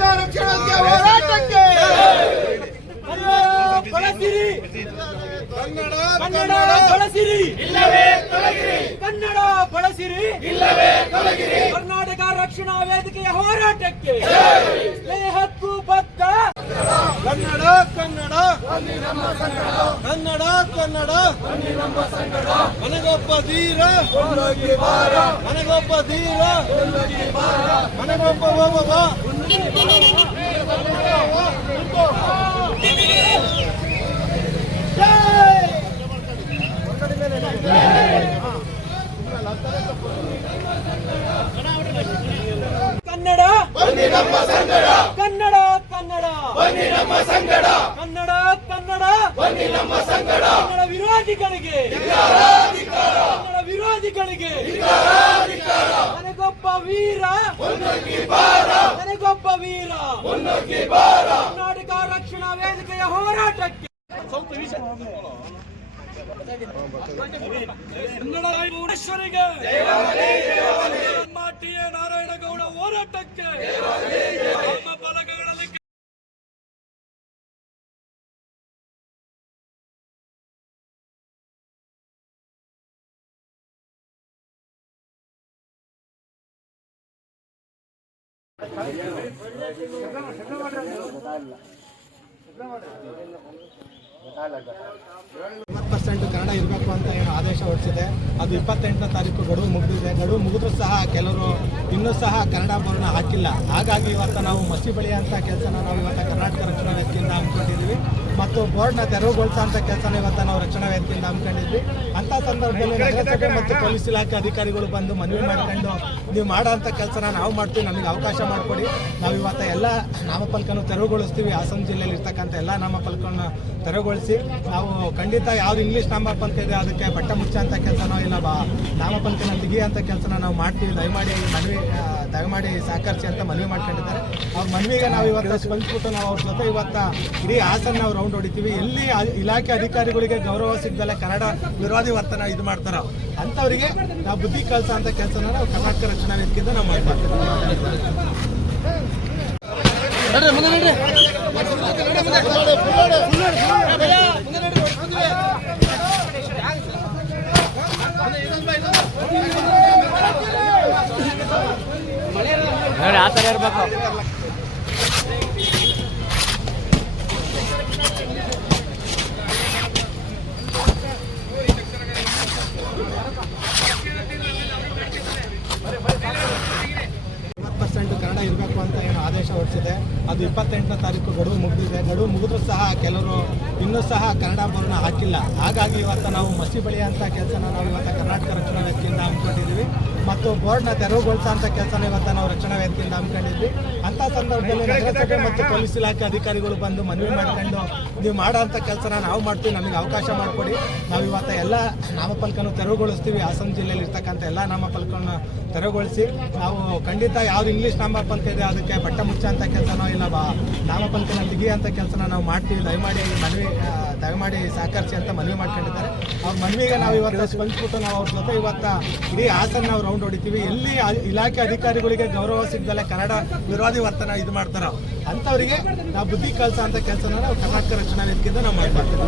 ಕರ್ನಾಟಕ ರಕ್ಷಣಾ ಹೋರಾಟಕ್ಕೆ ಬಳಸಿರಿ ಕನ್ನಡ ಬಳಸಿರಿ ಇಲ್ಲವೇ ತೊಲಗಿರಿ ಕನ್ನಡ ಬಳಸಿರಿ ಇಲ್ಲವೇ ತೊಲಗಿರಿ ಕರ್ನಾಟಕ ರಕ್ಷಣಾ ವೇದಿಕೆಯ ಹೋರಾಟಕ್ಕೆ ಸ್ನೇಹಕ್ಕೂ ಬದ್ಧ ಕನ್ನಡ ಕನ್ನಡ ಕನ್ನಡ ಕನ್ನಡ ಮನೆಗೊಬ್ಬ ಧೀರ ಮನೆಗೊಬ್ಬ ಧೀರ ಮನೆಗೊಬ್ಬ ಕನ್ನಡ ಕನ್ನಡ ಕನ್ನಡ ಕನ್ನಡ ಕನ್ನಡ ಕನ್ನಡ ವಿರೋಧಿಗಳಿಗೆ ಕನ್ನಡ ವಿರೋಧಿಗಳಿಗೆ ನನಗೊಬ್ಬ ವೀರ ನನಗೊಬ್ಬ ವೀರ ಕರ್ನಾಟಕ ರಕ್ಷಣಾ ವೇದಿಕೆಯ ಹೋರಾಟಕ್ಕೆ ಕನ್ನಡೇಶ್ವರಿಗೆ ಟಿ.ಎ. ನಾರಾಯಣಗೌಡ ಹೋರಾಟಕ್ಕೆ ನಮ್ಮ ಬಲಗಳಲ್ಲಿ ಕನ್ನಡ ಇರಬೇಕು ಅಂತ ಏನು ಆದೇಶ ಹೊರಡಿಸಿದೆ. ಅದು 28ನೇ ತಾರೀಕು ಗಡುವು ಮುಗಿದಿದೆ. ಗಡುವು ಮುಗಿದ್ರೂ ಸಹ ಕೆಲವರು ಇನ್ನೂ ಸಹ ಕನ್ನಡ ಬೋರ್ಡ್ನ ಹಾಕಿಲ್ಲ. ಹಾಗಾಗಿ ಇವತ್ತು ನಾವು ಮಸಿ ಬೆಳೆಯುವಂಥ ಕೆಲಸನ ನಾವು ಇವತ್ತು ಕರ್ನಾಟಕ ರಕ್ಷಣಾ ವೇದಿಕೆಯಿಂದ ಹಮ್ಮಿಕೊಂಡಿದ್ದೀವಿ ಮತ್ತು ಬೋರ್ಡ್ನ ತೆರವುಗೊಳಿಸುವಂಥ ಕೆಲಸನ ಇವತ್ತು ನಾವು ರಕ್ಷಣಾ ವೇದಿಕೆಯಿಂದ ಹಮ್ಮಿಕೊಂಡಿದ್ವಿ. ಅಂಥ ಸಂದರ್ಭದಲ್ಲಿ ನಗರಸಭೆ ಮತ್ತು ಪೊಲೀಸ್ ಇಲಾಖೆ ಅಧಿಕಾರಿಗಳು ಬಂದು ಮನವಿ ಮಾಡ್ಕೊಂಡು ನೀವು ಮಾಡೋಂಥ ಕೆಲಸನ ನಾವು ಮಾಡ್ತೀವಿ, ನಮಗೆ ಅವಕಾಶ ಮಾಡಿಕೊಡಿ, ನಾವು ಇವತ್ತು ಎಲ್ಲ ನಾಮಫಲಕನ್ನು ತೆರವುಗೊಳಿಸ್ತೀವಿ. ಹಾಸನ ಜಿಲ್ಲೆಯಲ್ಲಿ ಇರ್ತಕ್ಕಂಥ ಎಲ್ಲ ನಾಮಫಲಕವನ್ನು ತೆರವುಗೊಳಿಸಿ ನಾವು ಖಂಡಿತ ಯಾವ್ದು ಇಂಗ್ಲೀಷ್ ನಾಮಫಲಕ ಇದೆ ಅದಕ್ಕೆ ಬಟ್ಟ ಮುಚ್ಚೋಂಥ ಕೆಲಸನೋ ಇಲ್ಲ ನಾಮಫಲಕನ ತೆಗಿಯೋಂಥ ಕೆಲಸನ ನಾವು ಮಾಡ್ತೀವಿ. ದಯಮಾಡಿ ಸಹಕರಿಸಿ ಅಂತ ಮನವಿ ಮಾಡ್ಕೊಂಡಿದ್ದಾರೆ. ಅವ್ರ ಮನವಿಗೆ ನಾವು ಇವತ್ತು ಸ್ಪಂದಿಸ್ಬಿಟ್ಟು ನಾವು ಅವ್ರ ಜೊತೆ ಇವತ್ತು ಇಡೀ ಹಾಸನ ನಾವು ರೌಂಡ್ ಹೊಡಿತೀವಿ. ಎಲ್ಲಿ ಇಲಾಖೆ ಅಧಿಕಾರಿಗಳಿಗೆ ಗೌರವ ಸಿಗದಲ್ಲೇ ಕನ್ನಡ ವಿರೋಧಿ ವರ್ತನೆ ಇದು ಮಾಡ್ತಾರೋ ಅಂಥವರಿಗೆ ನಾವು ಬುದ್ಧಿ ಕಲಿಸೋ ಅಂತ ಕೆಲಸನ ನಾವು ಕರ್ನಾಟಕ ರಕ್ಷಣಾ ವೇದಿಕೆಯಿಂದ ನಾವು ಮಾಡ್ತೀವಿ. ನೋಡಿ ಆ ಥರ ಇರಬೇಕು. ಕನ್ನಡ ಇರಬೇಕು ಅಂತ ಏನು ಆದೇಶ ಹೊರಡಿಸಿದೆ. ಅದು 28ನೇ ತಾರೀಕು ಗಡುವು ಮುಗಿದಿದೆ. ಗಡುವು ಮುಗಿದ್ರೂ ಸಹ ಕೆಲವರು ಇನ್ನೂ ಸಹ ಕನ್ನಡ ಬೋರ್ಡ್ನ ಹಾಕಿಲ್ಲ. ಹಾಗಾಗಿ ಇವತ್ತು ನಾವು ಮಸಿ ಬೆಳೆಯುವಂಥ ಕೆಲಸನ ನಾವು ಇವತ್ತು ಕರ್ನಾಟಕ ರಕ್ಷಣಾ ವೇದಿಕೆಯಿಂದ ಹಮ್ಮಿಕೊಂಡಿದ್ದೀವಿ ಮತ್ತು ಬೋರ್ಡ್ನ ತೆರವುಗೊಳಿಸುವಂಥ ಕೆಲಸನ ಇವತ್ತು ನಾವು ರಕ್ಷಣಾ ವೇದಿಕೆಯಿಂದ ಹಮ್ಮಿಕೊಂಡಿದ್ವಿ. ಅಂಥ ಸಂದರ್ಭದಲ್ಲಿ ನಗರಸಭೆ ಮತ್ತು ಪೊಲೀಸ್ ಇಲಾಖೆ ಅಧಿಕಾರಿಗಳು ಬಂದು ಮನವಿ ಮಾಡ್ಕೊಂಡು ನೀವು ಮಾಡೋಂಥ ಕೆಲಸನ ನಾವು ಮಾಡ್ತೀವಿ, ನಮಗೆ ಅವಕಾಶ ಮಾಡಿಕೊಡಿ, ನಾವು ಇವತ್ತು ಎಲ್ಲ ನಾಮಫಲಕನ್ನು ತೆರವುಗೊಳಿಸ್ತೀವಿ. ಹಾಸನ ಜಿಲ್ಲೆಯಲ್ಲಿ ಇರ್ತಕ್ಕಂಥ ಎಲ್ಲ ನಾಮಫಲಕವನ್ನು ತೆರವುಗೊಳಿಸಿ ನಾವು ಖಂಡಿತ ಯಾವ್ದು ಇಂಗ್ಲೀಷ್ ನಾಮಫಲಕ ಇದೆ ಅದಕ್ಕೆ ಬಟ್ಟ ಮುಚ್ಚೋಂಥ ಕೆಲಸನೋ ಇಲ್ಲ ನಾಮಫಲಕನ ತೆಗಿಯೋಂಥ ಕೆಲಸನ ನಾವು ಮಾಡ್ತೀವಿ. ದಯಮಾಡಿ ಸಹಕರಿಸಿ ಅಂತ ಮನವಿ ಮಾಡ್ಕೊಂಡಿದ್ದಾರೆ. ಅವ್ರ ಮನವಿಗೆ ನಾವು ಇವತ್ತು ಸ್ಪಂದಿಸ್ಬಿಟ್ಟು ನಾವು ಅವ್ರ ಜೊತೆ ಇವತ್ತು ಇಡೀ ಹಾಸನ ನಾವು ರೌಂಡ್ ಹೊಡಿತೀವಿ. ಎಲ್ಲಿ ಇಲಾಖೆ ಅಧಿಕಾರಿಗಳಿಗೆ ಗೌರವ ಸಿಗದಲ್ಲೇ ಕನ್ನಡ ವಿರೋಧಿ ವರ್ತನೆ ಇದು ಮಾಡ್ತಾರೋ ಅಂಥವರಿಗೆ ನಾವು ಬುದ್ಧಿ ಕಲಿಸೋ ಅಂತ ಕೆಲಸನ ನಾವು ಕರ್ನಾಟಕ ರಕ್ಷಣಾ ವೇದಿಕೆಯಿಂದ ನಾವು ಮಾಡ್ತೀವಿ.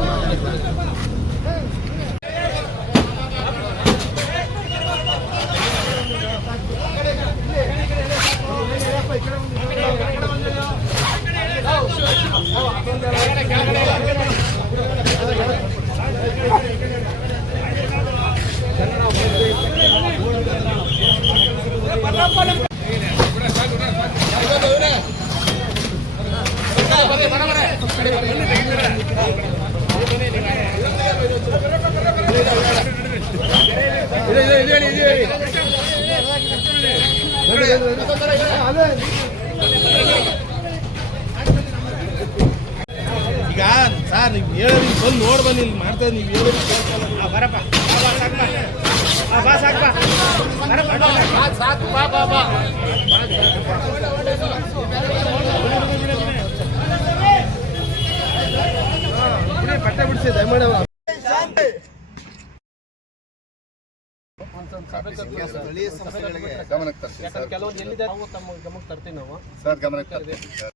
ಈಗ ಸರ್ ನೀವು ಹೇಳಿ ಬಂದು ನೋಡಿ ಬನ್ನಿ ಇಲ್ಲಿ ಮಾಡ್ತಾರೆ. ನೀವು ಹೇಳಿ ಬರಪ್ಪ ಬಟ್ಟೆ ಬಿಡಿಸಿ ದಯಮಾಡಿ ಸ್ಥಳೀಯ ಸಂಸ್ಥೆಗಳಿಗೆ ಗಮನಕ್ಕೆ ತರ್ತೀವಿ ಯಾಕಂದ್ರೆ ಕೆಲವೊಂದು ಎಲ್ಲಿದೆ ನಾವು ತಮ್ಮ ಗಮನಕ್ಕೆ ತರ್ತೀವಿ ನಾವು ಸರ್, ಗಮನಕ್ಕೆ ತರ್ತೀವಿ ಸರ್.